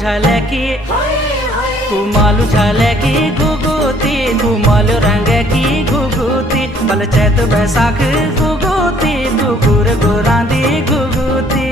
झाले की कुमालू रंग की घुगुती बल चैत बैसाख घुगुती गुर गुरांदी घुगुती।